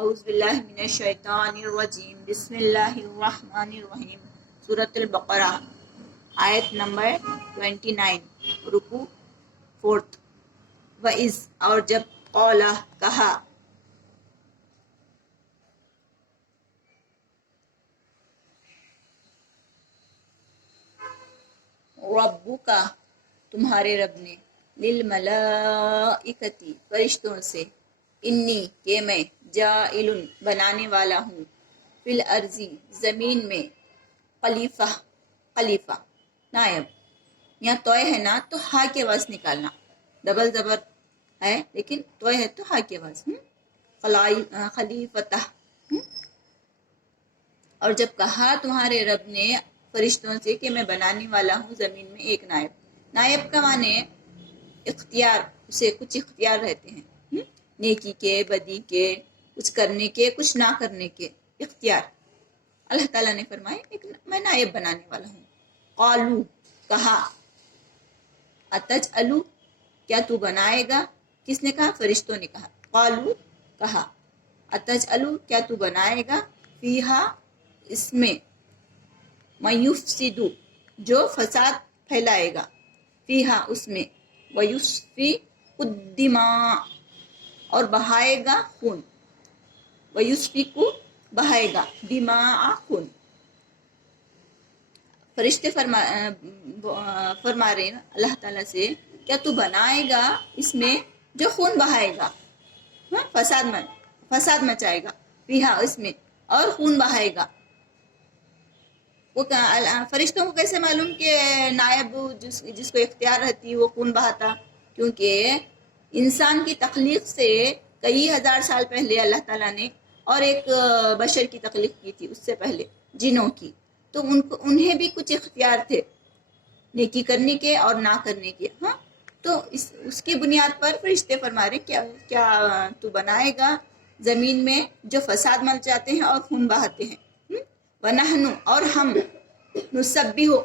اعوذ باللہ من الشیطان الرجیم بسم اللہ الرحمن الرحیم سورۃ البقرہ آیت نمبر 29 رکوع 4 وَإِذْ اور جب قَالَ کہا ربک تمہارے رب نے للملائکتی فرشتوں سے انی کہ میں جاعل بنانے والا ہوں فی الارض زمین میں خلیفہ نائب. یہاں توئے ہے نا تو ہا کے وزن نکالنا، ڈبل زبر ہے لیکن توئے ہے تو ہا کے وزن خلیفتہ. اور جب کہا تمہارے رب نے فرشتوں سے کہ میں بنانے والا ہوں زمین میں ایک نائب. نائب کا معنی اختیار، اسے کچھ اختیار رہتے ہیں، نیکی کے، بدی کے، کچھ کرنے کے، کچھ نہ کرنے کے اختیار. اللہ تعالیٰ نے فرمایا میں نائب بنانے والا ہوں. قالو کہا، اتجعلو کیا تو بنائے گا؟ کس نے کہا؟ فرشتوں نے کہا. قالو کہا، اتجعلو کیا تو بنائے گا؟ فیہا اس میں، میفسدو جو فساد پھیلائے گا، فیہا اس میں، ویسفی الدماء اور بہائے گا خون، ویسفکو بہائے گا، دماء خون. فرشتے فرما رہے ہیں اللہ تعالیٰ سے کیا تو بنائے گا اس میں جو خون بہائے گا، فساد مچائے گا، فیہا اس میں، اور خون بہائے گا. وہ فرشتوں کو کیسے معلوم کہ نائب جس کو اختیار رہتی وہ خون بہاتا؟ کیونکہ انسان کی تخلیق سے کئی ہزار سال پہلے اللہ تعالیٰ نے اور ایک بشر کی تخلیق کی تھی اس سے پہلے، جنوں کی. تو انہیں بھی کچھ اختیار تھے نیکی کرنے کے اور نہ کرنے کے. تو اس کی بنیاد پر فرشتے فرما رہے کیا تو بنائے گا زمین میں جو فساد مچاتے ہیں اور خون بہاتے ہیں. وَنَحْنُ اور ہم، نُسَبِّحُ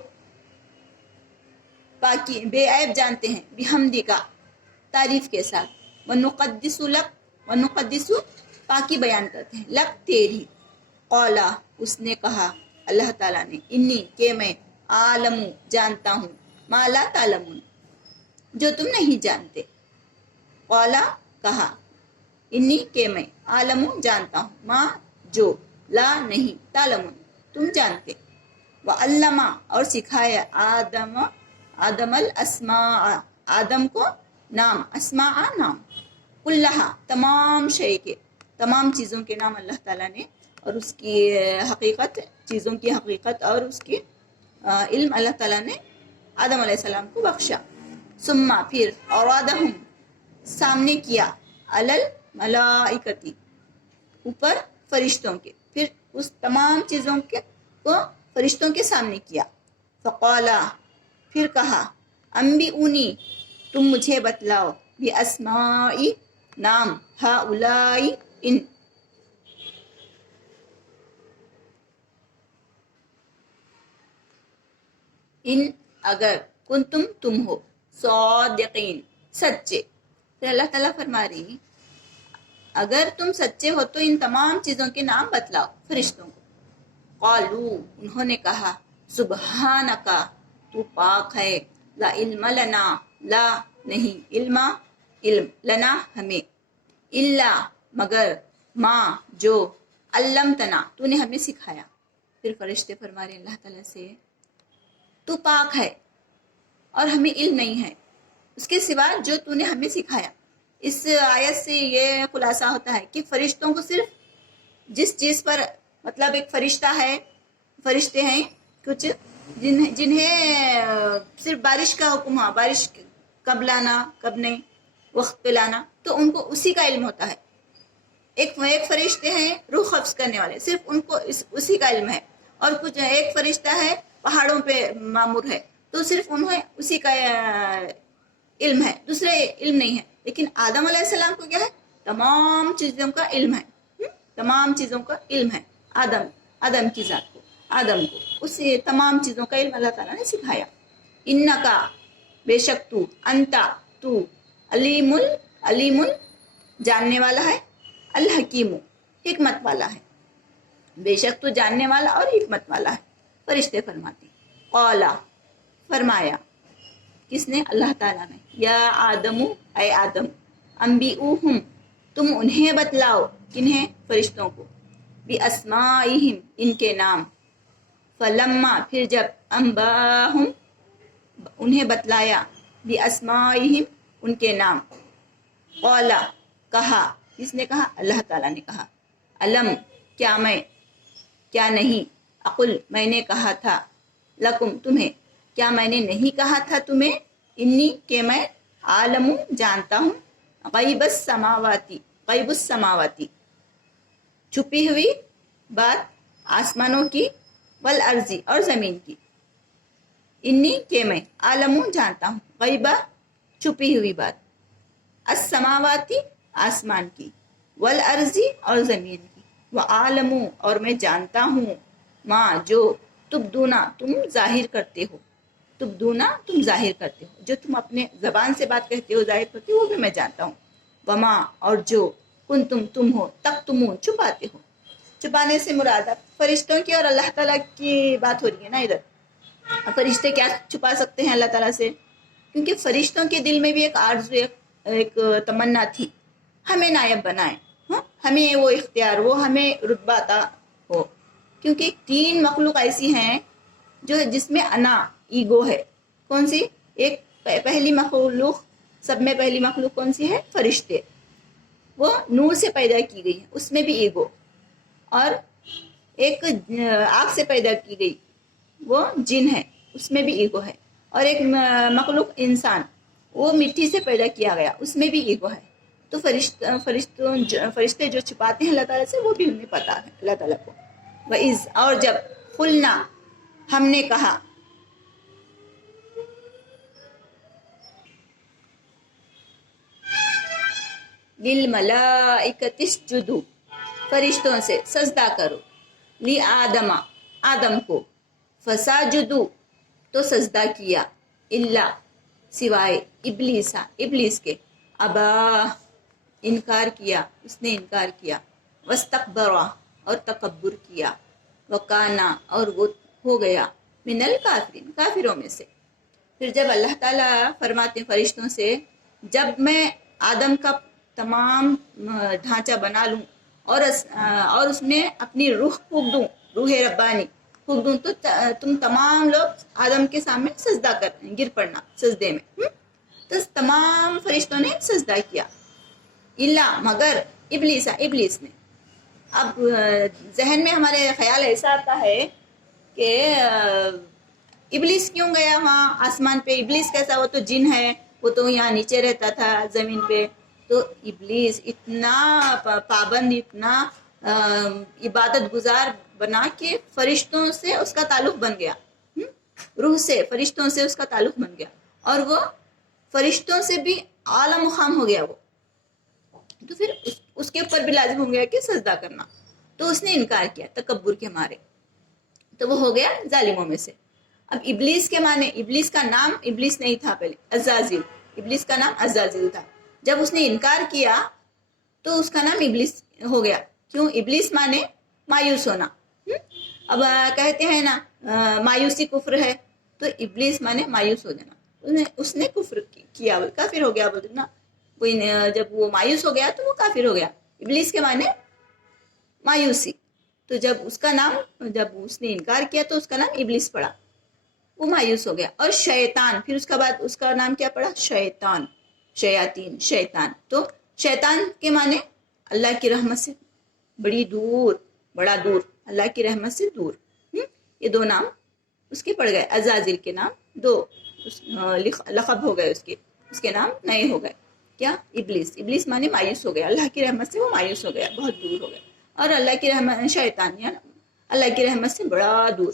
پاکی بے عیب جانتے ہیں، بِحَمْدِکَ تعریف کے ساتھ، وَنُقَدِّسُ لَكَ وَنُقَدِّسُ پاکی بیان کرتے ہیں، لَك تیری. قَالَ اس نے کہا اللہ تعالیٰ نے، انی کہ میں، عالم جانتا ہوں، ما لا تعلمون جو تم نہیں جانتے. قَالَ کہا، انی کہ میں، عالم جانتا ہوں، ما جو، لا نہیں، تعلمون تم جانتے. وَعَلَّمَ اور سکھایا آدم الاسماء آدم کو نام، اسماء نام، کلہا تمام شے کے، تمام چیزوں کے نام اللہ تعالیٰ نے، اور اس کی حقیقت، چیزوں کی حقیقت اور اس کی علم اللہ تعالیٰ نے آدم علیہ السلام کو بخشا. ثم پھر، اورادہم سامنے کیا، علی الملائکتی اوپر فرشتوں کے، پھر اس تمام چیزوں کو فرشتوں کے سامنے کیا. فقالا پھر کہا، انبئونی تم مجھے بتلاؤ، باسمائی نام، ہؤلائی ان اگر، کنتم تم ہو، صادقین سچے. پھر اللہ تعالیٰ فرما رہی اگر تم سچے ہو تو ان تمام چیزوں کے نام بتلاؤ فرشتوں کو. قالو انہوں نے کہا، سبحانکا تو پاک ہے، لا علم لنا لا نہیں، علم لنا ہمیں، الا مگر، ما جو، علمتنا تو نے ہمیں سکھایا. پھر فرشتے فرما رہے اللہ تعالیٰ سے تو پاک ہے اور ہمیں علم نہیں ہے اس کے سوا جو تو نے ہمیں سکھایا. اس آیت سے یہ خلاصہ ہوتا ہے کہ فرشتوں کو صرف جس چیز پر، مطلب ایک فرشتے ہیں کچھ جنہیں صرف بارش کا حکم ہوا، بارش کب لانا کب نہیں، وقت پہ لانا، تو ان کو اسی کا علم ہوتا ہے. ایک فرشتے ہیں روح قبض کرنے والے، صرف ان کو اسی کا علم ہے. اور کچھ ایک فرشتہ ہے پہاڑوں پہ مامور ہے، تو صرف انہیں اسی کا علم ہے، دوسرے علم نہیں ہے. لیکن آدم علیہ السلام کو کیا ہے؟ تمام چیزوں کا علم ہے، تمام چیزوں کا علم ہے. آدم کی ذات کو، آدم کو اسی تمام چیزوں کا علم اللہ تعالیٰ نے سکھایا. انکا بے شک تو، انتا تو، علیم جاننے والا ہے، الحکیم حکمت والا ہے، بے شک تو جاننے والا اور حکمت والا ہے۔ فرشتے فرماتے قالا فرمایا، کس نے؟ اللہ تعالیٰ نے، یا آدم اے آدم، انبئوہم تم انہیں بتلاؤ، کنہیں؟ فرشتوں کو، باسمائہم ان کے نام، فلما پھر جب انباہم انہیں بتلایا، باسمائہم ان کے نام، قالا کہا، کس نے کہا؟ اللہ تعالیٰ نے کہا، علم کیا میں، کیا نہیں، اقل میں نے کہا تھا، لکم تمہیں، کیا میں نے نہیں کہا تھا تمہیں، انی کہ میں، عالم جانتا ہوں، غیب السماواتی غیب السماواتی چھپی ہوئی بات آسمانوں کی، والارضی اور زمین کی، انی کہ میں، عالم جانتا ہوں، غیبہ چھپی ہوئی بات، السماواتی آسمان کی، والارضی اور زمین کی، وعالم اور میں جانتا ہوں، ماں جو، تبدونا تم ظاہر کرتے ہو، تبدونا تم ظاہر کرتے ہو، جو تم اپنے زبان سے بات کہتے ہو، ظاہر کرتے ہو، وہ بھی میں جانتا ہوں، وما اور جو، تم ہو، تکتمون چھپاتے ہو۔ چھپانے سے مراد فرشتوں کی اور اللہ تعالیٰ کی بات ہو رہی ہے نا ادھر۔ فرشتے کیا چھپا سکتے ہیں اللہ تعالیٰ سے؟ کیونکہ فرشتوں کے دل میں بھی ایک آرزو، ایک تمنا تھی، ہمیں نائب بنائیں، ہمیں وہ اختیار، وہ ہمیں رتبہ عطا ہو، کیونکہ 3 مخلوق ایسی ہیں جو جس میں انا، ایگو ہے۔ کون سی؟ ایک پہلی مخلوق، سب میں پہلی مخلوق کون سی ہے؟ فرشتے، وہ نور سے پیدا کی گئی ہے، اس میں بھی ایگو، اور ایک آگ سے پیدا کی گئی وہ جن ہے، اس میں بھی ایگو ہے، اور ایک مخلوق انسان، وہ مٹی سے پیدا کیا گیا، اس میں بھی ایگو ہے۔ تو فرشتے جو چھپاتے ہیں اللہ تعالیٰ سے، وہ بھی انہیں پتا ہے اللہ تعالیٰ کو۔ وَإِذْ اور جب، قُلْنَا ہم نے کہا، لِلْمَلَائِكَةِ اسْجُدُوا فرشتوں سے سجدہ کرو، لِآدَمَ آدم کو، فَسَجَدُوا تو سجدہ کیا، إِلَّا سوائے، ابلیس کے، ابا انکار کیا، اس نے انکار کیا، واستکبر اور تکبر کیا، وکانا اور وہ ہو گیا، من الکافرین کافروں میں سے۔ پھر جب اللہ تعالیٰ فرماتے ہیں فرشتوں سے، جب میں آدم کا تمام ڈھانچہ بنا لوں اور اس میں اپنی روح پھونک دوں، روح ربانی پھونک دوں، تو تم تمام لوگ آدم کے سامنے سجدہ گر پڑنا سجدے میں۔ تو تمام فرشتوں نے سجدہ کیا، اللہ مگر ابلیس نے۔ اب ذہن میں ہمارے خیال ایسا آتا ہے کہ ابلیس کیوں گیا وہاں آسمان پہ؟ ابلیس کیسا؟ وہ تو جن ہے، وہ تو یہاں نیچے رہتا تھا زمین پہ۔ تو ابلیس اتنا پابند، اتنا عبادت گزار بنا کہ فرشتوں سے اس کا تعلق بن گیا، روح سے، فرشتوں سے اس کا تعلق بن گیا، اور وہ فرشتوں سے بھی اعلیٰ مقام ہو گیا وہ۔ تو پھر اس کے اوپر بھی لازم ہو گیا کہ سجدہ کرنا، تو اس نے انکار کیا تکبر کے مارے، تو وہ ہو گیا ظالموں میں سے۔ اب ابلیس کے معنی، ابلیس کا نام ابلیس نہیں تھا پہلے، عزازیل، ابلیس کا نام عزازیل تھا۔ جب اس نے انکار کیا تو اس کا نام ابلیس ہو گیا۔ کیوں؟ ابلیس مانے مایوس ہونا۔ اب کہتے ہیں نا مایوسی کفر ہے، تو ابلیس مانے مایوس ہو جانا، اس نے کفر کیا، کافر ہو گیا بولتے نا، جب وہ مایوس ہو گیا تو وہ کافر ہو گیا۔ ابلیس کے معنی مایوسی، تو جب اس کا نام، جب اس نے انکار کیا تو اس کا نام ابلیس پڑا، وہ مایوس ہو گیا۔ اور شیطان، پھر اس کا بعد اس کا نام کیا پڑا؟ شیطان، شیاطین، شیطان۔ تو شیطان کے معنی اللہ کی رحمت سے بڑی دور، بڑا دور، اللہ کی رحمت سے دور۔ یہ 2 نام اس کے پڑ گئے، عزازیل کے نام 2 لقب ہو گئے، اس کے نام نئے ہو گئے۔ کیا؟ ابلیس مانے مایوس ہو گیا، اللہ کی رحمت سے وہ مایوس ہو گیا، بہت دور ہو گیا۔ اور اللہ کی رحمت، شیطان یا اللہ کی رحمت سے بڑا دور،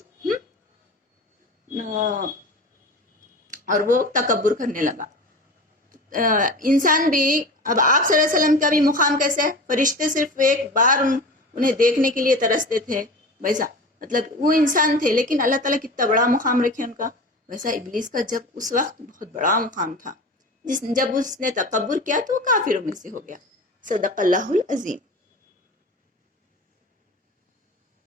اور وہ تکبر کرنے لگا۔ انسان بھی، اب آپ صلی اللہ علیہ وسلم کا بھی مقام کیسا ہے؟ فرشتے صرف ایک بار انہیں دیکھنے کے لیے ترستے تھے، ویسا مطلب وہ انسان تھے، لیکن اللہ تعالیٰ کتنا بڑا مقام رکھے ان کا۔ ویسا ابلیس کا جب اس وقت بہت بڑا مقام تھا، جب اس نے تکبر کیا تو وہ کافروں میں سے ہو گیا۔ صدق اللہ العظیم۔